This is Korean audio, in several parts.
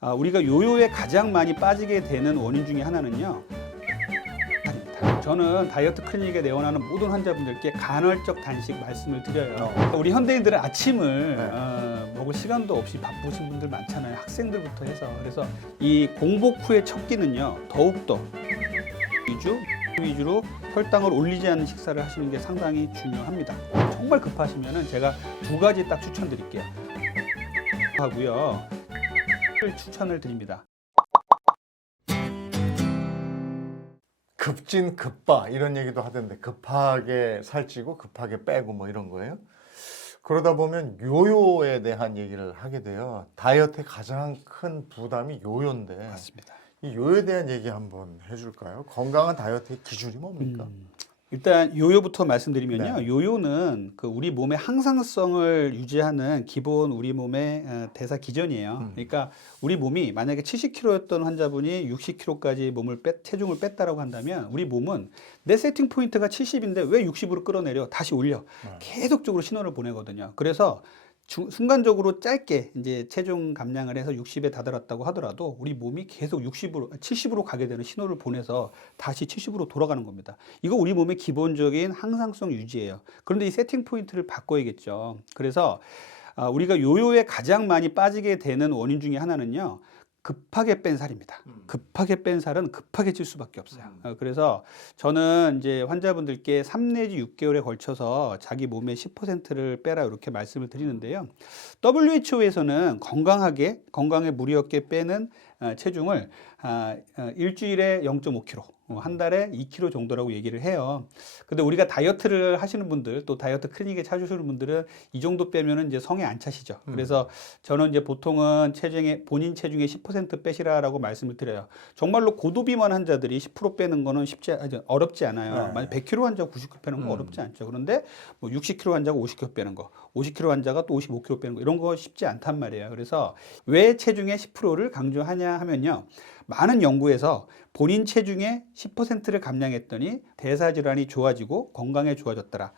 우리가 요요에 가장 많이 빠지게 되는 원인 중에 하나는요, 단식입니다. 저는 다이어트 클리닉에 내원하는 모든 환자분들께 간헐적 단식 말씀을 드려요. 우리 현대인들은 아침을 먹을 시간도 없이 바쁘신 분들 많잖아요. 학생들부터 해서. 그래서 이 공복 후의 첫 끼는요, 더욱더 위주로 혈당을 올리지 않는 식사를 하시는 게 상당히 중요합니다. 정말 급하시면은 제가 두 가지 딱 추천드릴게요. 하고요. 추천을 드립니다. 급진 급바 이런 얘기도 하던데, 급하게 살찌고 급하게 빼고 뭐 이런 거예요. 그러다 보면 요요에 대한 얘기를 하게 돼요. 다이어트의 가장 큰 부담이 요요인데, 맞습니다. 이 요요에 대한 얘기 한번 해줄까요? 건강한 다이어트의 기준이 뭡니까? 일단 요요부터 말씀드리면요. 네. 요요는 우리 몸의 항상성을 유지하는 기본 우리 몸의 대사 기전이에요. 그러니까 우리 몸이 만약에 70kg였던 환자분이 60kg까지 체중을 뺐다라고 한다면, 우리 몸은 내 세팅 포인트가 70인데 왜 60으로 끌어내려? 다시 올려. 계속적으로 신호를 보내거든요. 그래서 순간적으로 짧게 이제 체중 감량을 해서 60에 다다랐다고 하더라도 우리 몸이 계속 70으로 가게 되는 신호를 보내서 다시 70으로 돌아가는 겁니다. 이거 우리 몸의 기본적인 항상성 유지예요. 그런데 이 세팅 포인트를 바꿔야겠죠. 그래서 우리가 요요에 가장 많이 빠지게 되는 원인 중에 하나는요, 급하게 뺀 살입니다. 급하게 뺀 살은 급하게 찔 수밖에 없어요. 그래서 저는 이제 환자분들께 3 내지 6개월에 걸쳐서 자기 몸의 10%를 빼라 이렇게 말씀을 드리는데요. WHO에서는 건강에 무리 없게 빼는 체중을 일주일에 0.5kg, 한 달에 2kg 정도라고 얘기를 해요. 근데 우리가 다이어트를 하시는 분들, 또 다이어트 클리닉에 찾으시는 분들은 이 정도 빼면은 이제 성에 안 차시죠. 그래서 저는 이제 보통은 본인 체중의 10% 빼시라라고 말씀을 드려요. 정말로 고도비만 환자들이 10% 빼는 거는 어렵지 않아요. 만약 100kg 환자가 90kg 빼는 거 어렵지 않죠. 그런데 뭐 60kg 환자가 50kg 빼는 거, 50kg 환자가 또 55kg 빼는 거, 이런 거 쉽지 않단 말이에요. 그래서 왜 체중의 10%를 강조하냐 하면요, 많은 연구에서 본인 체중의 10%를 감량했더니 대사질환이 좋아지고 건강이 좋아졌더라,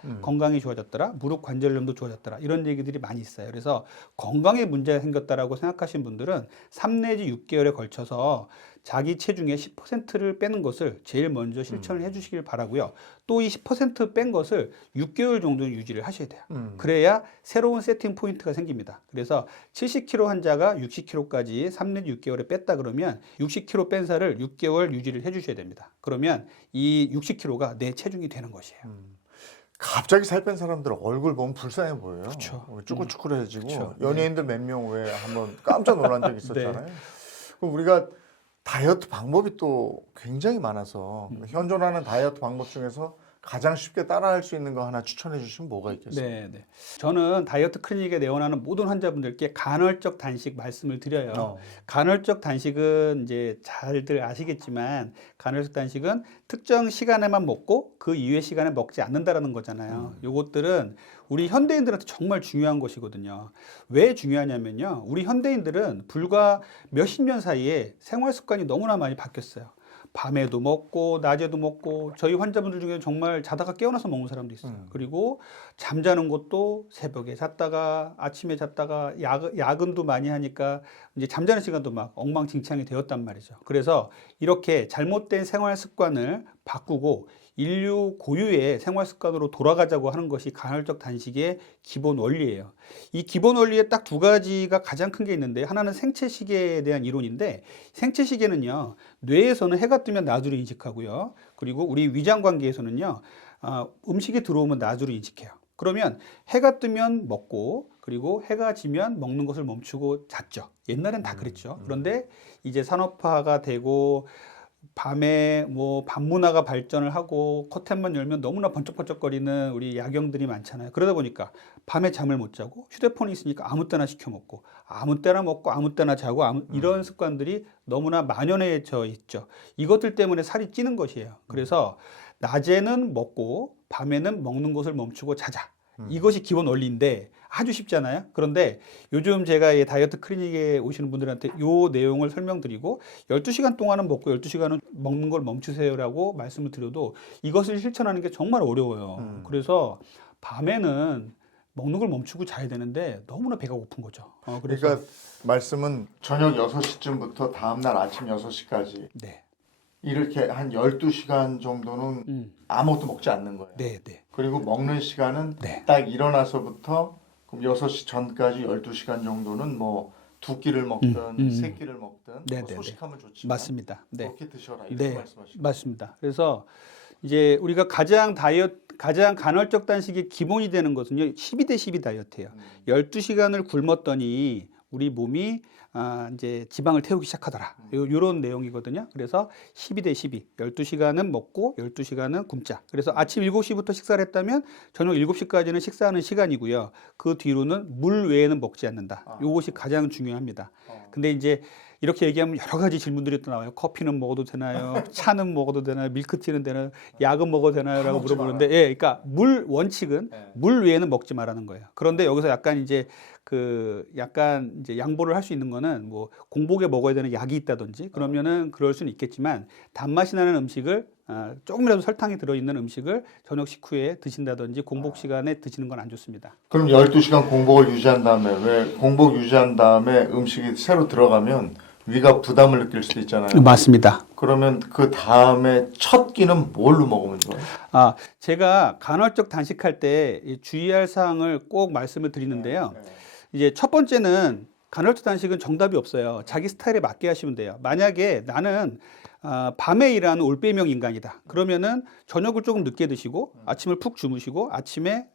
무릎 관절염도 좋아졌더라, 이런 얘기들이 많이 있어요. 그래서 건강에 문제가 생겼다라고 생각하신 분들은 3 내지 6개월에 걸쳐서 자기 체중의 10%를 빼는 것을 제일 먼저 실천을 해주시길 바라고요. 또 이 10% 뺀 것을 6개월 정도 유지를 하셔야 돼요. 그래야 새로운 세팅 포인트가 생깁니다. 그래서 70kg 환자가 60kg까지 3 내지 6개월에 뺐다 그러면 60kg 뺀 살을 6개월 유지를 해주셔야 됩니다. 그러면 이 60kg가 내 체중이 되는 것이에요. 갑자기 살 뺀 사람들 얼굴 보면 불쌍해 보여요. 그쵸. 쭈글쭈글해지고. 그쵸. 연예인들 몇 명 왜 한번 깜짝 놀란 적이 있었잖아요. 그럼 우리가 다이어트 방법이 또 굉장히 많아서 현존하는 다이어트 방법 중에서 가장 쉽게 따라할 수 있는 거 하나 추천해 주시면 뭐가 있겠어요? 네. 저는 다이어트 클리닉에 내원하는 모든 환자분들께 간헐적 단식 말씀을 드려요. 간헐적 단식은 이제 잘들 아시겠지만, 간헐적 단식은 특정 시간에만 먹고 그 이외의 시간에 먹지 않는다라는 거잖아요. 요것들은 우리 현대인들한테 정말 중요한 것이거든요. 왜 중요하냐면요, 우리 현대인들은 불과 몇십 년 사이에 생활 습관이 너무나 많이 바뀌었어요. 밤에도 먹고 낮에도 먹고, 저희 환자분들 중에 정말 자다가 깨어나서 먹는 사람도 있어요. 그리고 잠자는 것도 새벽에 잤다가 아침에 잤다가 야근도 많이 하니까 이제 잠자는 시간도 막 엉망진창이 되었단 말이죠. 그래서 이렇게 잘못된 생활 습관을 바꾸고 인류 고유의 생활 습관으로 돌아가자고 하는 것이 간헐적 단식의 기본 원리예요. 이 기본 원리에 딱 두 가지가 가장 큰 게 있는데, 하나는 생체시계에 대한 이론인데, 생체시계는요, 뇌에서는 해가 뜨면 낮으로 인식하고요, 그리고 우리 위장관계에서는요, 음식이 들어오면 낮으로 인식해요. 그러면 해가 뜨면 먹고, 그리고 해가 지면 먹는 것을 멈추고 잤죠. 옛날엔 다 그랬죠. 그런데 이제 산업화가 되고 밤에 뭐 밤문화가 발전을 하고 커튼만 열면 너무나 번쩍번쩍거리는 우리 야경들이 많잖아요. 그러다 보니까 밤에 잠을 못 자고 휴대폰이 있으니까 아무 때나 시켜 먹고 아무 때나 먹고 아무 때나 자고 이런 습관들이 너무나 만연해져 있죠. 이것들 때문에 살이 찌는 것이에요. 그래서 낮에는 먹고 밤에는 먹는 것을 멈추고 자자. 이것이 기본 원리인데 아주 쉽잖아요. 그런데 요즘 제가 이 다이어트 클리닉에 오시는 분들한테 이 내용을 설명드리고 12시간 동안은 먹고 12시간은 먹는 걸 멈추세요라고 말씀을 드려도 이것을 실천하는 게 정말 어려워요. 그래서 밤에는 먹는 걸 멈추고 자야 되는데 너무나 배가 고픈 거죠. 그래서 그러니까 말씀은 저녁 6시쯤부터 다음날 아침 6시까지 네. 이렇게 한 12시간 정도는 아무것도 먹지 않는 거예요. 네, 네. 그리고 먹는 시간은 네. 딱 일어나서부터 그럼 6시 전까지 12시간 정도는 뭐 두 끼를 먹든 세 끼를 먹든 네, 뭐 네, 소식하면 좋지만 맞습니다. 네. 그렇게 드셔라 이렇게 네. 말씀하시죠. 맞습니다. 그래서 이제 우리가 가장 간헐적 단식의 기본이 되는 것은요. 12대 12 다이어트예요. 12시간을 굶었더니 우리 몸이 이제 지방을 태우기 시작하더라. 요런 내용이거든요. 그래서 12대 12. 12시간은 먹고 12시간은 굶자. 그래서 아침 7시부터 식사를 했다면 저녁 7시까지는 식사하는 시간이고요. 그 뒤로는 물 외에는 먹지 않는다. 요것이 가장 중요합니다. 근데 이제 이렇게 얘기하면 여러 가지 질문들이 또 나와요. 커피는 먹어도 되나요? 차는 먹어도 되나요? 밀크티는 되나요? 약은 먹어도 되나요? 라고 물어보는데, 예, 그러니까 물 원칙은 물 외에는 먹지 말라는 거예요. 그런데 여기서 약간 이제 약간 이제 양보를 할 수 있는 거는 뭐 공복에 먹어야 되는 약이 있다든지 그러면은 그럴 수는 있겠지만 단맛이 나는 음식을 조금이라도 설탕이 들어있는 음식을 저녁 식후에 드신다든지 공복 시간에 드시는 건 안 좋습니다. 그럼 12시간 공복을 유지한 다음에 왜 공복 유지한 다음에 음식이 새로 들어가면 위가 부담을 느낄 수도 있잖아요. 맞습니다. 그러면 그 다음에 첫 끼는 뭘로 먹으면 좋아요? 제가 간헐적 단식할 때 주의할 사항을 꼭 말씀을 드리는데요. 이제 첫 번째는 간헐적 단식은 정답이 없어요. 자기 스타일에 맞게 하시면 돼요. 만약에 나는 밤에 일하는 올빼미형 인간이다. 그러면은 저녁을 조금 늦게 드시고 아침을 푹 주무시고 아침을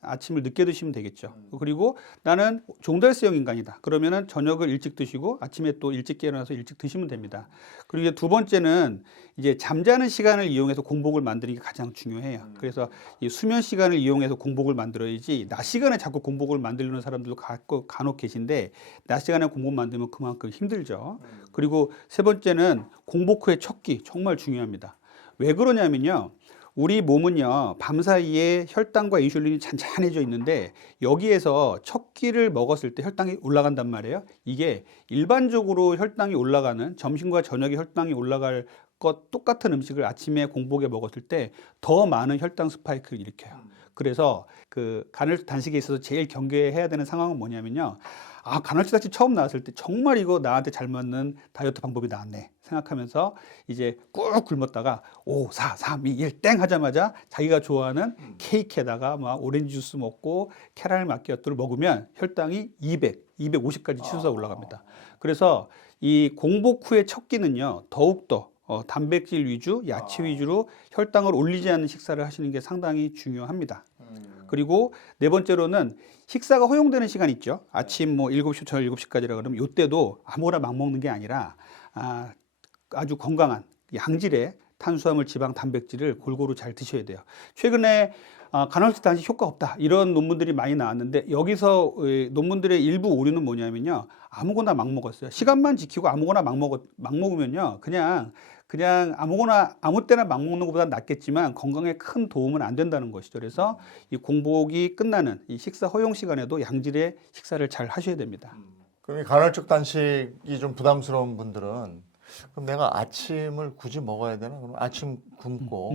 늦게 드시면 되겠죠. 그리고 나는 종달새형 인간이다. 그러면은 저녁을 일찍 드시고 아침에 또 일찍 깨어나서 일찍 드시면 됩니다. 그리고 이제 두 번째는 이제 잠자는 시간을 이용해서 공복을 만드는 게 가장 중요해요. 그래서 이 수면 시간을 이용해서 공복을 만들어야지 낮 시간에 자꾸 공복을 만들려는 사람들도 간혹 계신데 낮 시간에 공복 만들면 그만큼 힘들죠. 그리고 세 번째는 공복 후의 첫 끼 정말 중요합니다. 왜 그러냐면요. 우리 몸은요, 밤사이에 혈당과 인슐린이 잔잔해져 있는데 여기에서 첫 끼를 먹었을 때 혈당이 올라간단 말이에요. 이게 일반적으로 혈당이 올라가는 점심과 저녁에 혈당이 올라갈 것 똑같은 음식을 아침에 공복에 먹었을 때 더 많은 혈당 스파이크를 일으켜요. 그래서 그 간헐적 단식에 있어서 제일 경계해야 되는 상황은 뭐냐면요. 간헐적 단식 처음 나왔을 때 정말 이거 나한테 잘 맞는 다이어트 방법이 나왔네 생각하면서 이제 꾹 굶었다가 5, 4, 3, 2, 1 땡 하자마자 자기가 좋아하는 케이크에다가 막 오렌지 주스 먹고 캐러멜 마키아토를 먹으면 혈당이 200, 250까지 치솟아 올라갑니다. 그래서 이 공복 후의 첫 끼는요 더욱더 단백질 위주, 야채 위주로 혈당을 올리지 않는 식사를 하시는 게 상당히 중요합니다. 그리고 네 번째로는 식사가 허용되는 시간 있죠. 아침 뭐 7시, 저녁 7시까지라 그러면 이때도 아무거나 막 먹는 게 아니라 아주 건강한 양질의 탄수화물, 지방, 단백질을 골고루 잘 드셔야 돼요. 최근에 간헐적 단식 효과 없다 이런 논문들이 많이 나왔는데 여기서 논문들의 일부 오류는 뭐냐면요. 아무거나 막 먹었어요. 시간만 지키고 아무거나 막 먹으면요. 그냥 아무거나 아무 때나 막 먹는 것보다 낫겠지만 건강에 큰 도움은 안 된다는 것이죠. 그래서 이 공복이 끝나는 이 식사 허용 시간에도 양질의 식사를 잘 하셔야 됩니다. 그럼 이 간헐적 단식이 좀 부담스러운 분들은 그럼 내가 아침을 굳이 먹어야 되나? 그럼 아침 굶고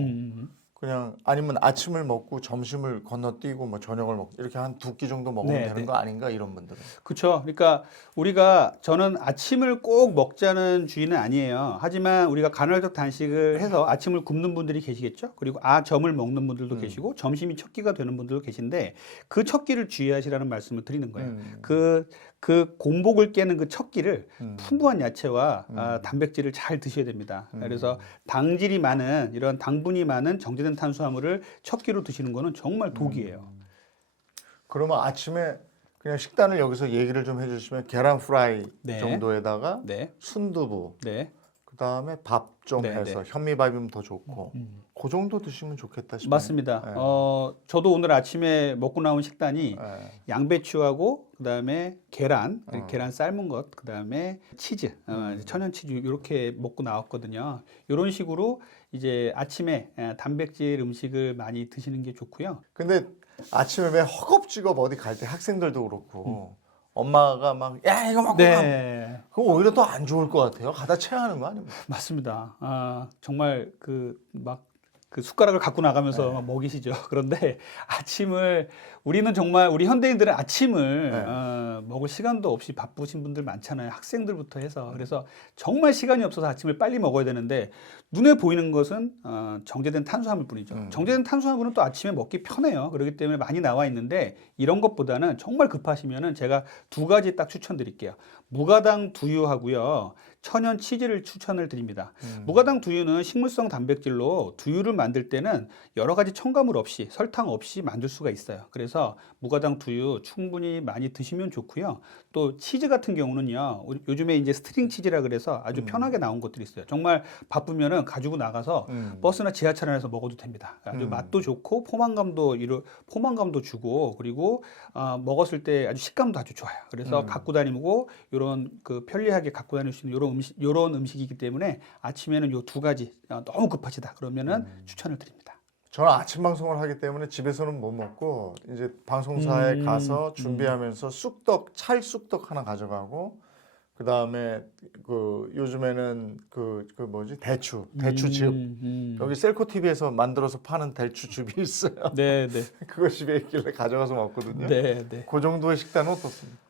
그냥 아니면 아침을 먹고 점심을 건너뛰고 뭐 저녁을 먹고 이렇게 한 두 끼 정도 먹으면 되는 거 아닌가 이런 분들은. 그렇죠. 그러니까 저는 아침을 꼭 먹자는 주의는 아니에요. 하지만 우리가 간헐적 단식을 해서 아침을 굶는 분들이 계시겠죠. 그리고 점을 먹는 분들도 계시고 점심이 첫 끼가 되는 분들도 계신데 그 첫 끼를 주의하시라는 말씀을 드리는 거예요. 그 공복을 깨는 그 첫 끼를 풍부한 야채와 단백질을 잘 드셔야 됩니다. 그래서 당질이 많은 이런 당분이 많은 정제된 탄수화물을 첫 끼로 드시는 거는 정말 독이에요. 그러면 아침에 그냥 식단을 여기서 얘기를 좀 해주시면 계란 프라이 정도에다가 순두부, 그다음에 밥 좀 해서 현미밥이면 더 좋고 그 정도 드시면 좋겠다 싶어요. 맞습니다. 저도 오늘 아침에 먹고 나온 식단이 양배추하고 그다음에 계란 삶은 것, 그다음에 치즈, 천연 치즈 이렇게 먹고 나왔거든요. 이런 식으로 이제 아침에 단백질 음식을 많이 드시는 게 좋고요. 근데 아침에 왜 허겁지겁 어디 갈 때 학생들도 그렇고 엄마가 막 야 이거 먹고 그거 오히려 더 안 좋을 것 같아요. 가다 체하는 거 아닙니까? 맞습니다. 정말 막 그 숟가락을 갖고 나가면서 네. 막 먹이시죠. 그런데 아침을 우리는 정말 우리 현대인들은 아침을 네. 먹을 시간도 없이 바쁘신 분들 많잖아요. 학생들부터 해서. 그래서 정말 시간이 없어서 아침을 빨리 먹어야 되는데 눈에 보이는 것은 정제된 탄수화물뿐이죠. 정제된 탄수화물은 또 아침에 먹기 편해요. 그렇기 때문에 많이 나와 있는데 이런 것보다는 정말 급하시면은 제가 두 가지 딱 추천드릴게요. 무가당 두유하고요. 천연 치즈를 추천을 드립니다. 무가당 두유는 식물성 단백질로 두유를 만들 때는 여러 가지 첨가물 없이 설탕 없이 만들 수가 있어요. 그래서 무가당 두유 충분히 많이 드시면 좋고요. 또 치즈 같은 경우는요. 요즘에 이제 스트링 치즈라 그래서 아주 편하게 나온 것들이 있어요. 정말 바쁘면은 가지고 나가서 버스나 지하철 안에서 먹어도 됩니다. 아주 맛도 좋고 포만감도 주고 그리고 먹었을 때 아주 식감도 아주 좋아요. 그래서 갖고 다니고 이런 그 편리하게 갖고 다닐 수 있는 이런 음식이기 때문에 아침에는 요 두 가지 너무 급하시다 그러면은 추천을 드립니다. 저는 아침 방송을 하기 때문에 집에서는 못 먹고 이제 방송사에 가서 준비하면서 쑥떡, 찰쑥떡 하나 가져가고 그 다음에 그 요즘에는 그 뭐지 대추즙 여기 셀코 TV에서 만들어서 파는 대추즙이 있어요. 네, 네. 그거 집에 있길래 가져가서 먹거든요. 네, 네. 그 정도의 식단은 어떻습니까?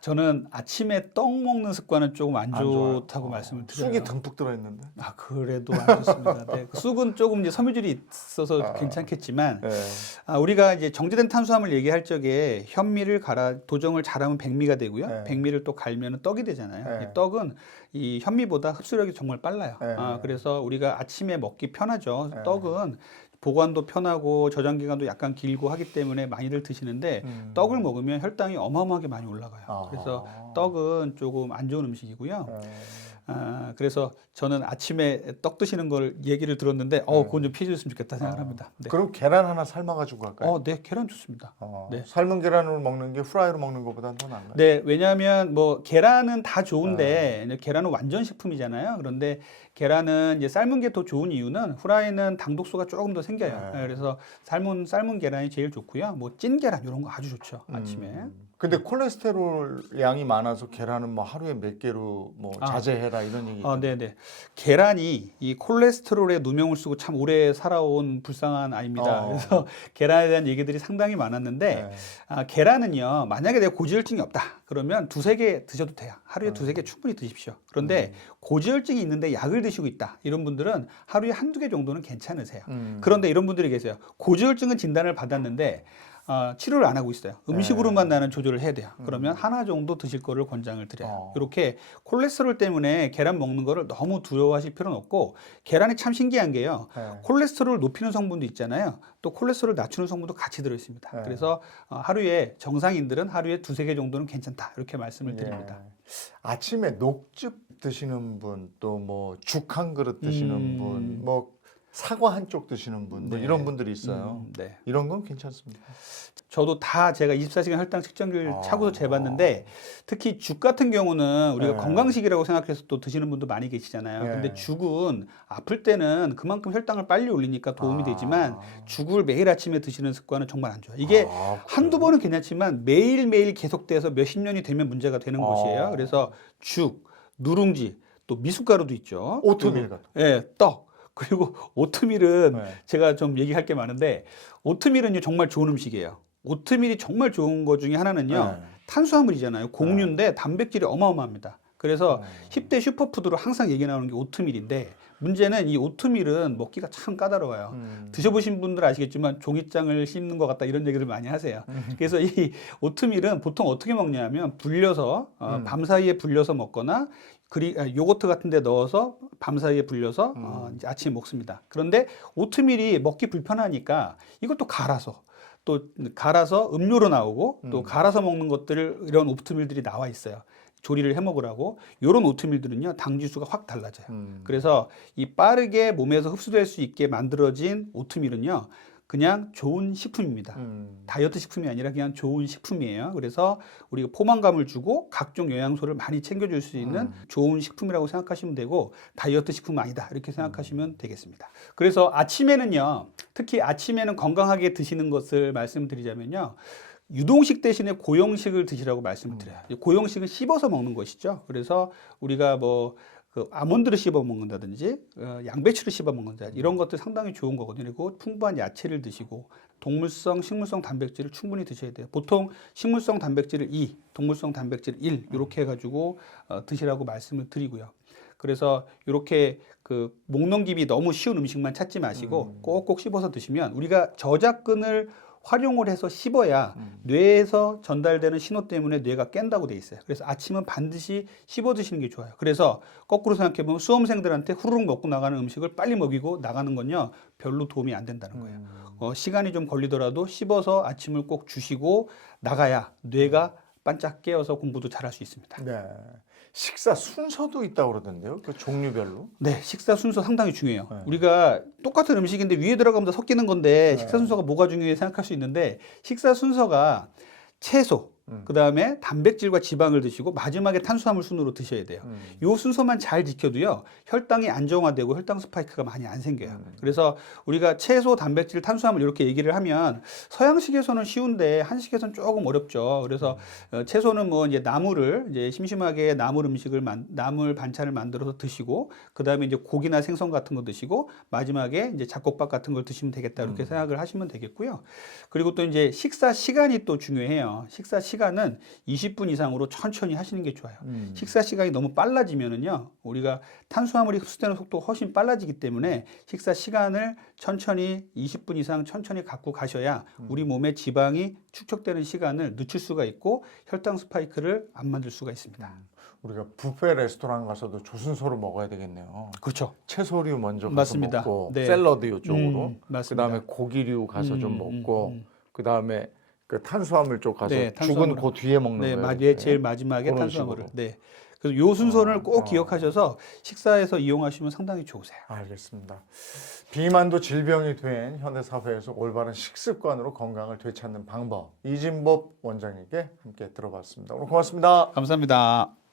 저는 아침에 떡 먹는 습관은 조금 안 좋아요. 좋다고 말씀을 드려요. 쑥이 듬뿍 들어있는데. 그래도 안 좋습니다. 네. 쑥은 조금 이제 섬유질이 있어서 괜찮겠지만, 네. 우리가 이제 정제된 탄수화물 얘기할 적에 현미를 도정을 잘하면 백미가 되고요. 네. 백미를 또 갈면 떡이 되잖아요. 네. 이 떡은 이 현미보다 흡수력이 정말 빨라요. 네. 그래서 우리가 아침에 먹기 편하죠. 네. 떡은 보관도 편하고 저장 기간도 약간 길고 하기 때문에 많이들 드시는데 떡을 먹으면 혈당이 어마어마하게 많이 올라가요. 그래서 떡은 조금 안 좋은 음식이고요. 그래서 저는 아침에 떡 드시는 걸 얘기를 들었는데 그건 좀 피해 줬으면 좋겠다 생각합니다. 네. 그럼 계란 하나 삶아가지고 갈까요? 네, 계란 좋습니다. 네. 삶은 계란으로 먹는 게 후라이로 먹는 것보다는 더 나은가요? 네, 왜냐하면 뭐 계란은 다 좋은데 계란은 완전 식품이잖아요. 그런데 계란은 이제 삶은 게 더 좋은 이유는 후라이는 당독소가 조금 더 생겨요. 그래서 삶은 계란이 제일 좋고요. 뭐 찐 계란 이런 거 아주 좋죠. 아침에. 근데 콜레스테롤 양이 많아서 계란은 뭐 하루에 몇 개로 뭐 자제해라 이런 얘기. 네네. 계란이 이 콜레스테롤의 누명을 쓰고 참 오래 살아온 불쌍한 아이입니다. 그래서 계란에 대한 얘기들이 상당히 많았는데, 계란은요, 만약에 내가 고지혈증이 없다. 그러면 두세 개 드셔도 돼요. 하루에 두세 개 충분히 드십시오. 그런데 고지혈증이 있는데 약을 드시고 있다. 이런 분들은 하루에 한두 개 정도는 괜찮으세요. 그런데 이런 분들이 계세요. 고지혈증은 진단을 받았는데, 치료를 안 하고 있어요. 음식으로만 나는 조절을 해야 돼요. 그러면 하나 정도 드실 거를 권장을 드려요. 이렇게 콜레스테롤 때문에 계란 먹는 거를 너무 두려워하실 필요는 없고, 계란이 참 신기한 게요. 콜레스테롤을 높이는 성분도 있잖아요. 또 콜레스테롤을 낮추는 성분도 같이 들어있습니다. 그래서 하루에 정상인들은 하루에 두세 개 정도는 괜찮다. 이렇게 말씀을 드립니다. 아침에 녹즙 드시는 분, 또 뭐 죽 한 그릇 드시는 분, 뭐 사과 한 쪽 드시는 분, 뭐 이런 분들이 있어요. 네. 이런 건 괜찮습니까? 저도 다 제가 24시간 혈당 측정기를 차고서 재봤는데 특히 죽 같은 경우는 우리가 건강식이라고 생각해서 또 드시는 분도 많이 계시잖아요. 근데 죽은 아플 때는 그만큼 혈당을 빨리 올리니까 도움이 되지만 죽을 매일 아침에 드시는 습관은 정말 안 좋아요. 이게 한두 번은 괜찮지만 매일매일 계속돼서 몇십 년이 되면 문제가 되는 것이에요. 그래서 죽, 누룽지, 또 미숫가루도 있죠. 오트밀 같은. 네, 떡. 그리고 오트밀은 제가 좀 얘기할 게 많은데 오트밀은요 정말 좋은 음식이에요. 오트밀이 정말 좋은 것 중에 하나는요 탄수화물이잖아요. 곡류인데 단백질이 어마어마합니다. 그래서 10대 슈퍼푸드로 항상 얘기 나오는 게 오트밀인데 문제는 이 오트밀은 먹기가 참 까다로워요. 드셔보신 분들 아시겠지만 종이장을 씹는 것 같다 이런 얘기를 많이 하세요. 그래서 이 오트밀은 보통 어떻게 먹냐면 불려서 밤사이에 불려서 먹거나 요거트 같은 데 넣어서 밤사이에 불려서 이제 아침에 먹습니다. 그런데 오트밀이 먹기 불편하니까 이것도 갈아서 음료로 나오고 또 갈아서 먹는 것들을 이런 오트밀들이 나와 있어요. 조리를 해 먹으라고. 이런 오트밀들은요 당 지수가 확 달라져요. 그래서 이 빠르게 몸에서 흡수될 수 있게 만들어진 오트밀은요 그냥 좋은 식품입니다. 다이어트 식품이 아니라 그냥 좋은 식품이에요. 그래서 우리가 포만감을 주고 각종 영양소를 많이 챙겨줄 수 있는 좋은 식품이라고 생각하시면 되고 다이어트 식품은 아니다 이렇게 생각하시면 되겠습니다. 그래서 아침에는요 특히 아침에는 건강하게 드시는 것을 말씀드리자면요 유동식 대신에 고형식을 드시라고 말씀을 드려요. 고형식은 씹어서 먹는 것이죠. 그래서 우리가 그 아몬드를 씹어 먹는다든지 양배추를 씹어 먹는다 이런 것들 상당히 좋은 거거든요. 그리고 풍부한 야채를 드시고 동물성, 식물성 단백질을 충분히 드셔야 돼요. 보통 식물성 단백질을 2, 동물성 단백질 1 이렇게 해가지고 드시라고 말씀을 드리고요. 그래서 이렇게 그 목 넘김이 너무 쉬운 음식만 찾지 마시고 꼭꼭 씹어서 드시면 우리가 저작근을 활용을 해서 씹어야 뇌에서 전달되는 신호 때문에 뇌가 깬다고 돼 있어요. 그래서 아침은 반드시 씹어 드시는 게 좋아요. 그래서 거꾸로 생각해 보면 수험생들한테 후루룩 먹고 나가는 음식을 빨리 먹이고 나가는 건요 별로 도움이 안 된다는 거예요. 시간이 좀 걸리더라도 씹어서 아침을 꼭 주시고 나가야 뇌가 반짝 깨어서 공부도 잘할 수 있습니다. 네. 식사 순서도 있다고 그러던데요. 그 종류별로. 네, 식사 순서 상당히 중요해요. 네. 우리가 똑같은 음식인데 위에 들어가면 다 섞이는 건데 식사 순서가 뭐가 중요해 생각할 수 있는데 식사 순서가 채소, 그다음에 단백질과 지방을 드시고 마지막에 탄수화물 순으로 드셔야 돼요. 요 순서만 잘 지켜도요. 혈당이 안정화되고 혈당 스파이크가 많이 안 생겨요. 그래서 우리가 채소, 단백질, 탄수화물 이렇게 얘기를 하면 서양식에서는 쉬운데 한식에서는 조금 어렵죠. 그래서 채소는 뭐 이제 나물을 이제 심심하게 나물 음식을 나물 반찬을 만들어서 드시고 그다음에 이제 고기나 생선 같은 거 드시고 마지막에 이제 잡곡밥 같은 걸 드시면 되겠다. 이렇게 생각을 하시면 되겠고요. 그리고 또 이제 식사 시간이 또 중요해요. 식사 시간은 20분 이상으로 천천히 하시는 게 좋아요. 식사 시간이 너무 빨라지면은요, 우리가 탄수화물이 흡수되는 속도가 훨씬 빨라지기 때문에 식사 시간을 천천히 20분 이상 천천히 갖고 가셔야 우리 몸에 지방이 축적되는 시간을 늦출 수가 있고 혈당 스파이크를 안 만들 수가 있습니다. 우리가 뷔페 레스토랑 가서도 조순서로 먹어야 되겠네요. 그렇죠. 채소류 먼저 가서 맞습니다. 먹고 네. 샐러드 이쪽으로 맞습니다. 그다음에 고기류 가서 좀 먹고 그다음에 그 탄수화물 쪽 가서 네, 죽은 그 뒤에 먹는 네, 거예요. 제일 마지막에 그런 탄수화물을. 식으로. 네. 그래서 요 순서를 꼭 기억하셔서 식사에서 이용하시면 상당히 좋으세요. 알겠습니다. 비만도 질병이 된 현대 사회에서 올바른 식습관으로 건강을 되찾는 방법 이진법 원장님께 함께 들어봤습니다. 오늘 고맙습니다. 감사합니다.